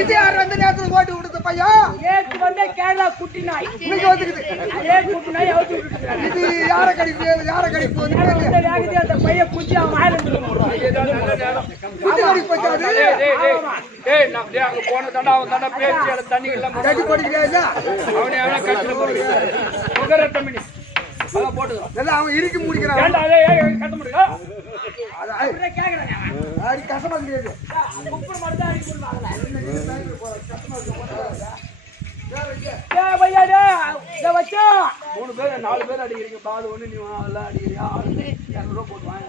இது யார் வந்து நேரத்துல ஓட்டி விடுது பையா? நேத்து வந்து கேரளா குட்டி நாய். இன்னைக்கு வந்துக்குது. அதே குட்டி நாய் அவுத்து விட்டுட்டாங்க. இது யார கடிக்குது? யார கடிக்குது? அந்த வேகத்துல அந்த பைய குச்சி அவன் வாயில விட்டுறான். குட்டி கடிக்கு போச்சு அது. டேய் நான் டேய் அங்க போன தடவை அவன் தடவை பேசி அந்த தண்ணி எல்லாம் கடி படிக்கலையா? அவனே அவன கட்டில போடுங்க. முகரட்ட மினி. அத போடு. எல்லாம் அவன் இறுக்கி முடிக்கிறான். ஏண்டா அதே கட்ட முடியா? அப்படியே கேக்குறாங்க. அது கஷ்டமா இருக்குது. குப்பை மட்டும் தான் அடிச்சு போடுவாங்கல. டேய் பையா டேய் இத வச்சு 3 பேர் 4 பேர் அடிக்கிறீங்க. பால் ஒண்ணு நீ எல்லாம் அடிக்கிறியா? 200 ரூபாய் போட்டு வாங்க.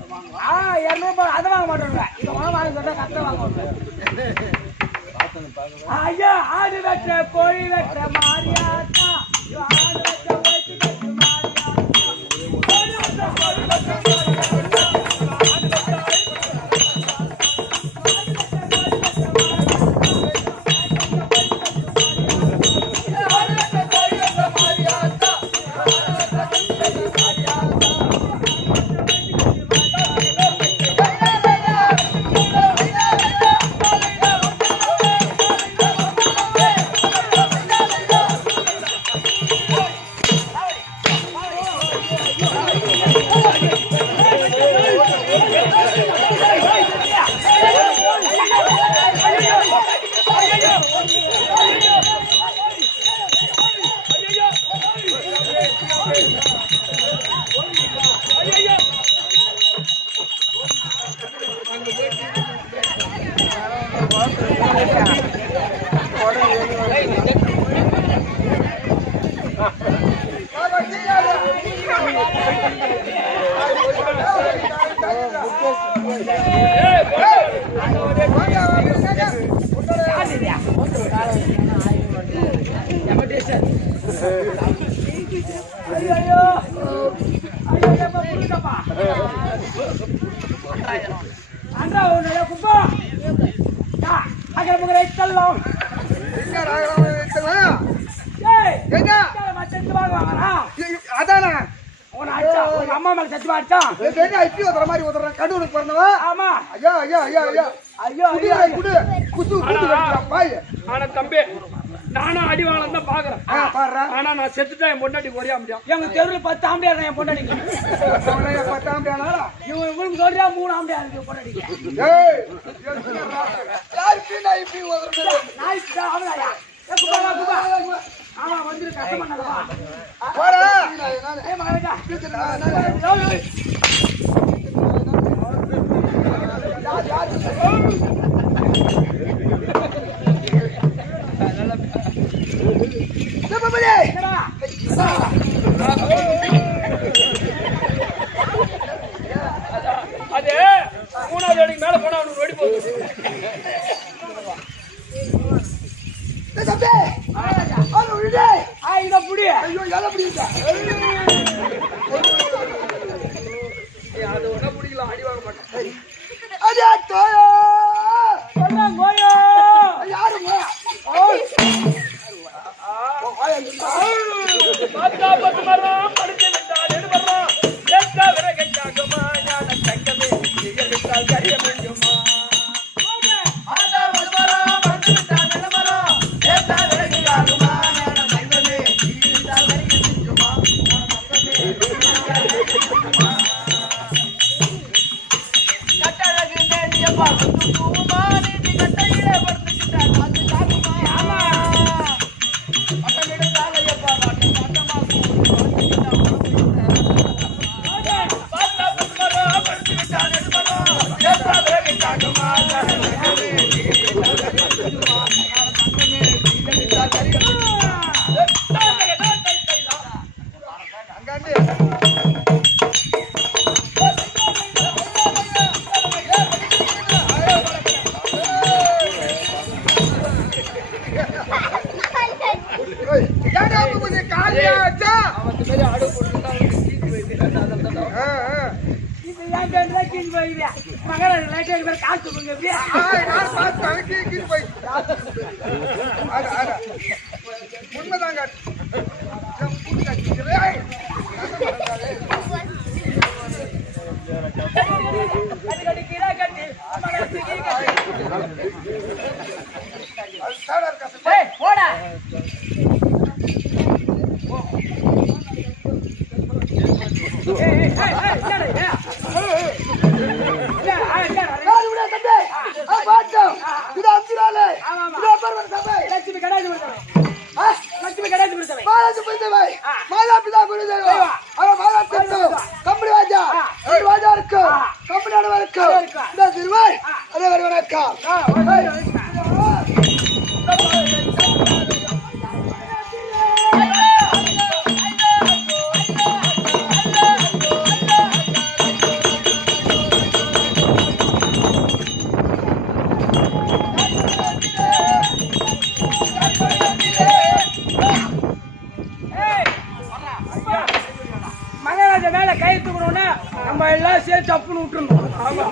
200 ரூபாய் அத வாங்க மாட்டோங்க. இத வாங்க சொன்னா கட்ட வாங்குவாங்க. ஐயா ஆடு வெட்ட கோழி வெட்ட மாரியாத்தா. ஆடு வெட்ட ஓட்டி வெட்ட மாரியாத்தா. கோழி வெட்ட கோழி வெட்ட அம்மா மேல சத்தி மாட்டான். இப்படி உதற மாதிரி உதற கடவுளுக்கு பிறந்தவா. ஆமா ஐயா ஐயா ஐயா ஐயா ஐயோ குடு குசு பாய். ஆனா தம்பி நானும் அடி வாங்கலாம் தான் பாக்குறேன். ஆனா நான் செத்துட்டா என் பொண்டாட்டி குறையா முடியும். எங்க தெருவுல 10 ஆம்படியா என் பொண்டாட்டி. 10 ஆம்படியானா இவங்களுக்கு சொல்றியா 3 ஆம்படியா இருக்கு பொண்டாட்டிக்கு. ஏய் யாருக்கு நான் இப்படி உதறது? நாய் அவளையா ஆமா வந்து கஷ்டம் பண்ணலவா போடா. ஏய் மகனடா அது 3வது அடிக்கு மேல போனா அவனுக்கு வெடி போகுது. இத புடி. ஐயோ எல்லாம் புடிச்சா. அது ஒண்ணா புடிக்கலாம் அடி வாங்க மாட்டேன். அடே தோயோ சொன்னா கோயோ யாரு கோயா? பாத்தா பத்து மரம் படிச்சு விட்டால் எடுபடுறோம். ஏத்தா விரகச்சாகுமா ஞான தங்கமே செய்ய விட்டால் கரிய முடியுமா? ஆதா மரம் படிச்சு விட்டால் எடுபடுறோம். ஏத்தா விரகச்சாகுமா ஞான தங்கமே செய்ய விட்டால் கரிய முடியுமா? கட்டழகு நேடியப்பா துக்குமா நீ கட்டையிலே படுத்துக்கிட்டால் அது தாக்குமா? ஆமா அட்டமிட தாலையப்பா நாட்டமா பாத்தா பத்து மரம் படிச்சு விட்டால் எடுபடுறோம். ஏத்தா விரகச்சாகுமா ஞான தங்கமே செய்ய விட்டால் கரிய முடியுமா? தங்கமே செய்ய விட்டால் கரிய முடியுமா? அங்காண்டி ஏடா புது காலியாச்சா. அவன் மேல ஆடு போட்டுட்டா அவனுக்கு சீட்டு வைக்கிறான். அதான் இது ஏன் லைட்டிங் போயிடுயா மகர லைட்டிங் பேர் காசு கொடுங்க எப்படியா நான் பார்த்தேன் கீழ போய் ஆட ஆட உண்மைதாங்க. அடிக்கடி கீழே கட்டி மகர தூக்கி கட்டி கால் மகாராஜா மேல கை தூக்கணும்னா நம்ம எல்லாம் சேர்த்து தப்புன்னு விட்டுருந்தோம். ஆமா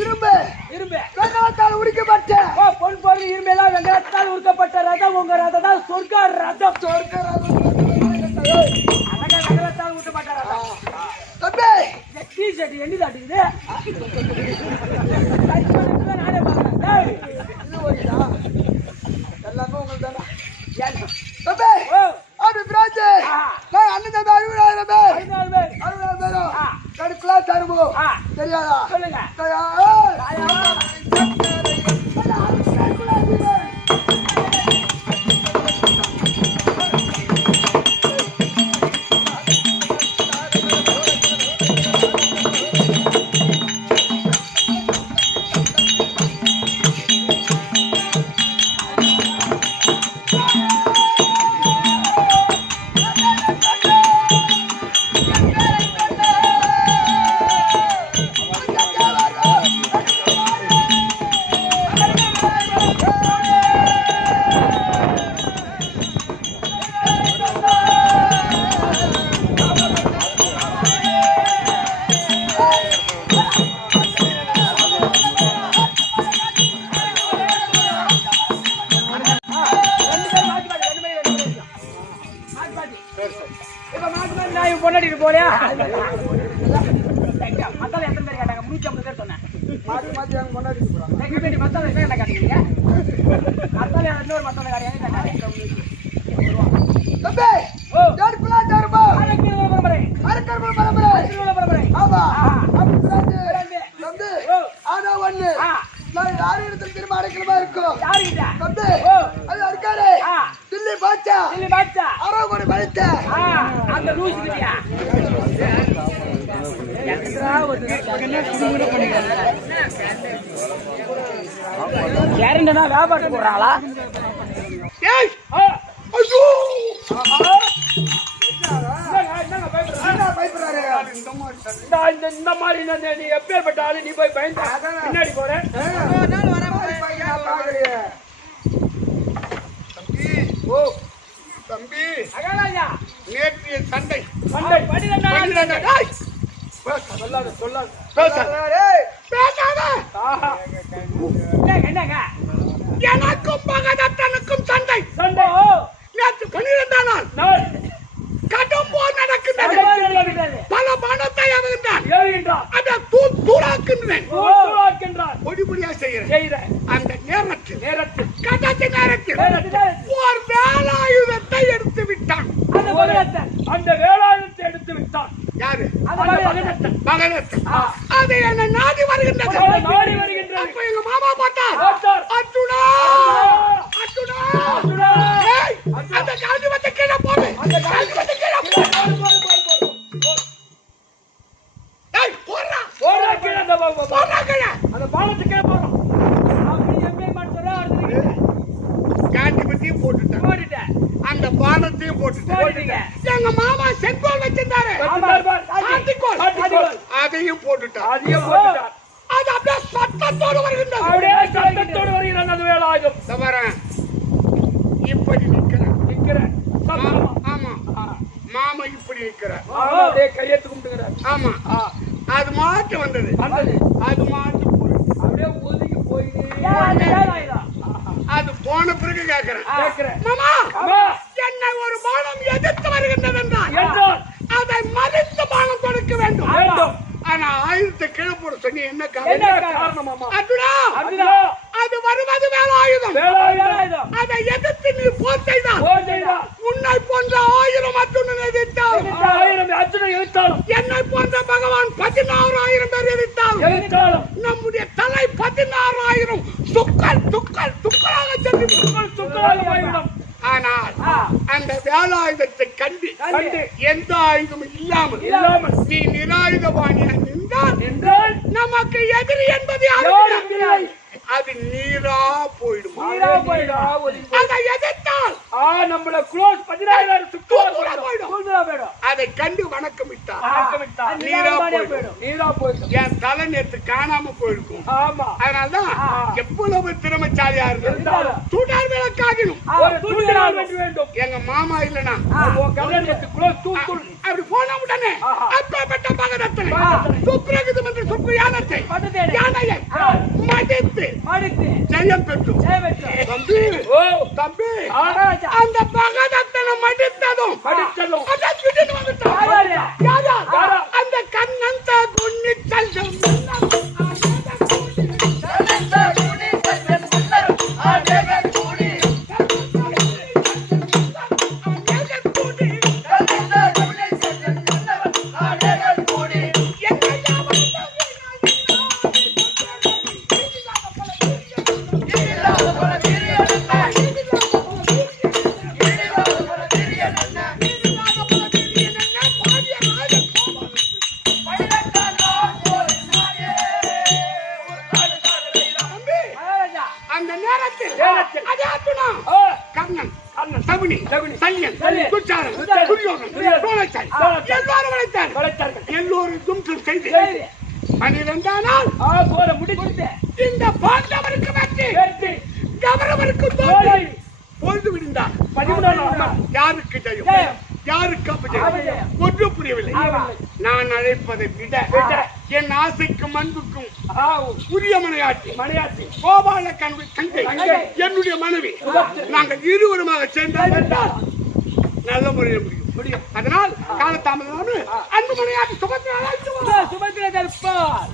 இரும்பு வெங்கலத்தால் உரிக்கப்பட்ட பொன் பொருள் இரும்பெல்லாம் வெங்கலத்தால் உருக்கப்பட்ட ரதம் உங்க ரதம் தான் சொர்க்க ரதம். அழகா வெங்கலத்தால் ஊட்டப்பட்ட ரதம். தம்பி டீ ஷர்ட் எண்ணி தாட்டுக்குது. நானே பாக்கிறேன். எல்லாமே உங்களுக்கு தானே ஏன்? தம்பி ஓ அப்படி பிராச்சு அண்ணன் தம்பி 60,000 பேர் 60,000 பேரும் கடுப்புலா தருமோ தெரியாதா சொல்லுங்க. பொன்னாடிட்டு போறியா? மத்தால எத்தனை பேர் கேட்டாங்க? 350 பேர் சொன்னேன். மத்தால என்ன கேட்டீங்க? மத்தால இன்னொரு மத்தால காரியம் தம்பி கடுப்புலா தருமோ பரம்பரை அரக்கர்ம பரம்பரை பரம்பரை. ஆமா அப்படி பிராச்சு தம்பி ஆனா ஒண்ணு நான் யாரு இடத்துல திரும்ப அடைக்கலமா இருக்கும் யாருக்கிட்ட? தம்பி அது இருக்காரு தில்லி பாச்சா அரவகோடி பழித்த அந்த லூசு கிட்டியா கேரண்டனா வியாபாரத்துக்கு போடுறாங்களா? இந்த மாதிரி நீ எப்பேற்பட்ட ஆளு நீ போய் பயந்து பின்னாடி போற. தம்பி அகராஜா நேற்றைய சண்டை சண்டை 12 சொல்லாத என்னங்க எனக்கும் பகதத்தனுக்கும் சண்டை சண்டை நேற்று 12 நாள் கடும் போர் நடக்கின்றது. பல பணத்தை எழுகின்றான் அதை தூளாக்கின்றேன் பொடி பொடியா செய்கிறேன். அந்த நேரத்தில் கடைசி நேரத்தில் ஒரு வேலாயுதத்தை எடுத்து விட்டான். அந்த வேலாயுதத்தை எடுத்து விட்டான். யாரு? பகதத்தன். அது என்ன நாடி வருகின்றது. அப்ப எங்க மாமா பார்த்தார். அர்ஜுனா ஏய், அந்த காந்தி வந்து கீழே போடு. ஏய், போடுறா கீழே. அந்த பாலத்துக்கே போறோம். காந்தி பத்தியும் போட்டுட்டேன், அந்த பாலத்தையும் போட்டுட்டேன். எங்க மாமா செங்கோல் வச்சிருந்தாரு, அதையும் போட்டுட்டான். அது அப்படியே சத்தத்தோடு வருகின்றது. அந்த வேலாயுதம் இப்படி நிக்கிறேன். ஆமா மாமா இப்படி நிக்கிறார். கையெழுத்து கும்பிட்டுக்கிறார். ஆமா அது மாட்டு வந்தது. அது மாட்டு அப்படியே ஒதுங்கி போயிடு. அது போன பிறகு கேட்கிறேன், மாமா என்னை ஒரு பானம் எதிர்த்து வருகின்றது என்றால் அதை மதித்து பானம் கொடுக்க வேண்டும். ஆனா ஆயுதத்தை கீழே போட சொன்னி என்ன காரணம்? அது வருவது வேலாயுதம். அதை எதிர்த்து நீ போர் செய்தால் போய்விடும். ஆனால் அந்த வேலாயுதத்தை கண்டு எந்த ஆயுதமும் இல்லாமல் நீ நிராயுதபாணியா நின்றால் நமக்கு எதிரி என்பது யாரும் இல்லை. அது நீரா போயிடும். அதை எதிர்த்தால் நம்மள க்ளோஸ் 15000 தூக்குறா போயிடும். போயிடும். அதை கண்டு வணக்கமிட்டார் நீரா போயிடும். என் தலை நேற்று காணாம போயிருக்கும். ஆமா, அதனாலதான் எவ்வளவு திறமைசாலியா இருந்தாலும் தூண்டார் விளக்காகணும். வேண்டும். எங்க மாமா இல்லனா அப்படி போன உடனே அப்பேற்பட்ட மகரத்தனை சுப்ரகிதம் என்று சுப்பு யானத்தை யானையை மடித்து ஜெயம் பெற்று தம்பி அந்த மகரத்தனை மடித்ததும் அந்த கண்ணந்த குன்னி செல்லும் எல்லோரும் செய்து 12 நாள் முடித்து இந்த பாண்டவருக்கு வெற்றி கௌரவருக்கு தோல்வி பொழுது விடுந்தார். 13 யாருக்கு ஜெயம் யாருக்கு அபஜயம் ஒன்று புரியவில்லை. நான் அழைப்பதை விட என் ஆசைக்கும் அன்புக்கும் உரிய மனையாட்டி கோபால கங்கை என்னுடைய மனைவி நாங்கள் இருவருமாக சேர்ந்தால் நல்ல முறையில் முடியும். அதனால் காலதாமதம் அன்பு மனையாட்டி சுபத்திர தருப்பார்.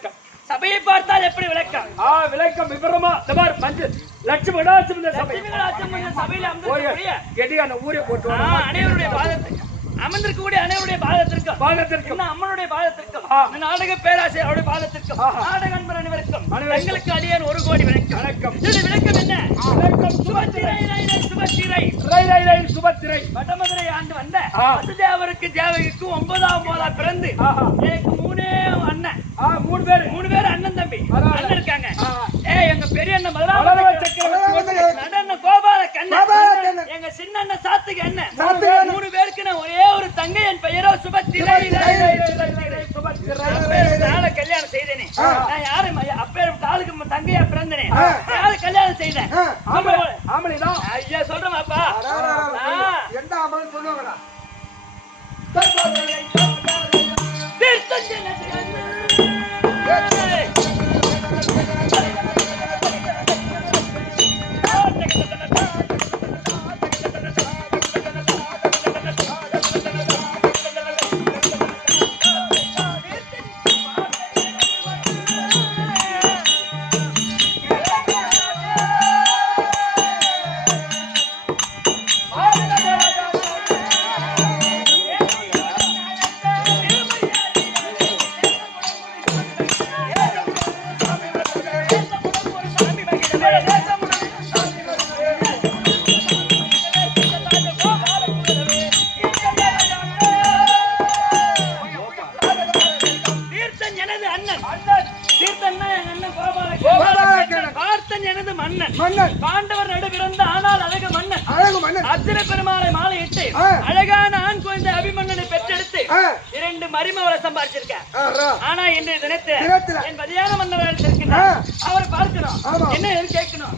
விளக்கம் சபையை பார்த்தால் எப்படி விளக்கம்? விளக்கம் விவரமா தபார் மஞ்சள் லட்சுமி விடாச்சம் சபை சபையில அமர்ந்திருக்கக்கூடிய கெடியான ஊரே போட்டு அனைவருடைய பாதத்துக்கு அமர்ந்திருக்கக்கூடிய அனைவருடைய பாதத்திற்கும் இன்னும் அம்மனுடைய பாதத்திற்கும் இந்த நாடக பேராசிரியர் அவருடைய பாதத்திற்கும் நாடக அன்பர் அனைவருக்கும் எங்களுக்கு அடியான் 1 கோடி வணக்கம். இது விளக்கம் என்ன? விளக்கம் சுபத்திரை வடமதுரை ஆண்டு வந்த வசுதேவருக்கு தேவகிக்கும் 9ஆம் மாதா பிறந்து எனக்கு 3 அண்ணன் 3 பேர் அண்ணன் தம்பி அண்ணன் இருக்காங்க. எங்க பெரிய அண்ணன் நடன கோபால கண்ணன், எங்க சின்ன அண்ணன் சாத்துக்கு அண்ணன் 3 பேருக்கு நான் ஒரே ஒரு தங்கை. என் பெயரோ சுபத்திரை. கல்யாணம் செய்தேனே நான் யாரு அப்பேற்பட்ட ஆளுக்கு தங்கையா பிறந்தனே யாரு கல்யாணம் செய்தேன்? ஐயா சொல்றேன்ப்பா. எந்த அமல் சொல்லுவாங்கடா? பாண்டவர் நடுவிருந்த ஆனால் அழகு மன்னன் அர்ஜுன பெருமாளை மாலையிட்டு அழகான ஆண் குழந்தை அபிமன்னனை பெற்றெடுத்து 2 மருமகளை சம்பாதிச்சிருக்கேன். ஆனா இன்றைய தினத்தில் என் மதியான மன்னராக இருக்கிறார். அவரை பார்க்கணும், என்ன கேட்கணும்.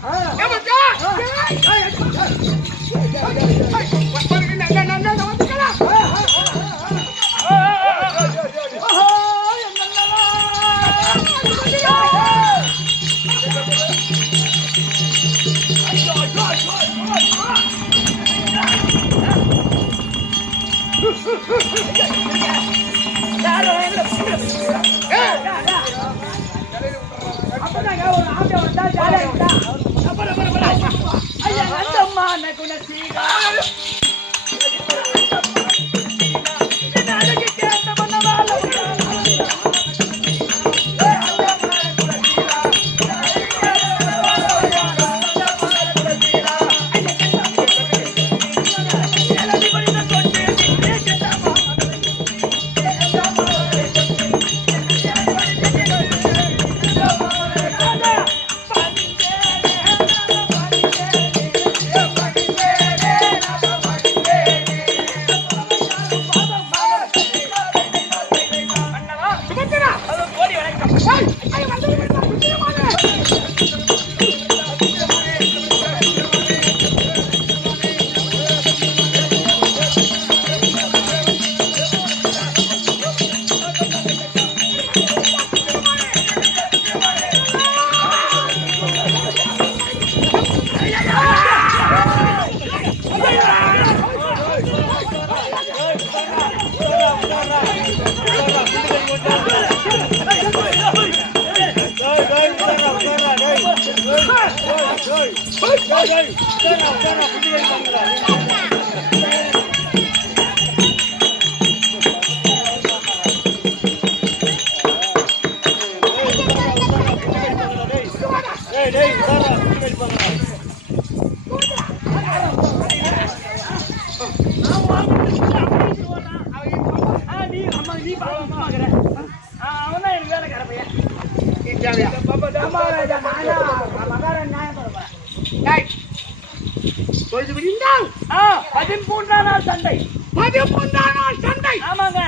சண்டை. ஆமாங்க.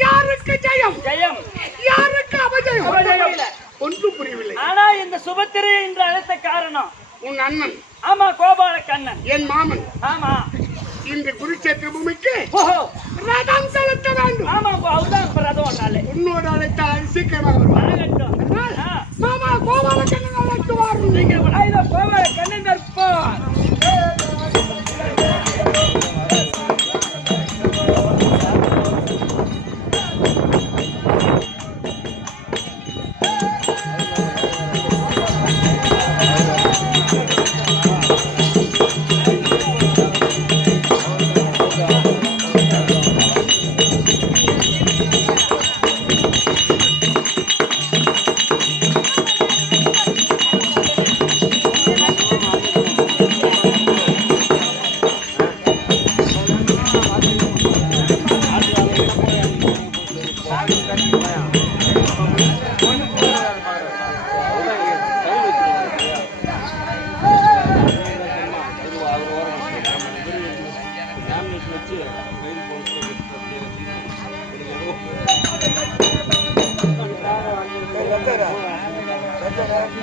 யாருக்கு ஜெயம் ஜெயம், யாருக்கு அபஜயம் ஒன்றும் புரியவில்லை. ஆனா இந்த சுபத்திரை என்று அழைத்த காரணம் உன் அண்ணன். ஆமா, கோபால கண்ணன் என் மாமன். ஆமா, இன்று குருச்சேத்திர பூமிக்கு ஓஹோ ரதம் செலுத்த வேண்டும். ஆமா, அவதான் ரதம் ஒன்னாலே உன்னோட அழைத்த சீக்கிரமாக வருவார். மாமா கோபால கண்ணன் அழைத்துவார். கோபால கண்ணன் தற்பார். Yeah.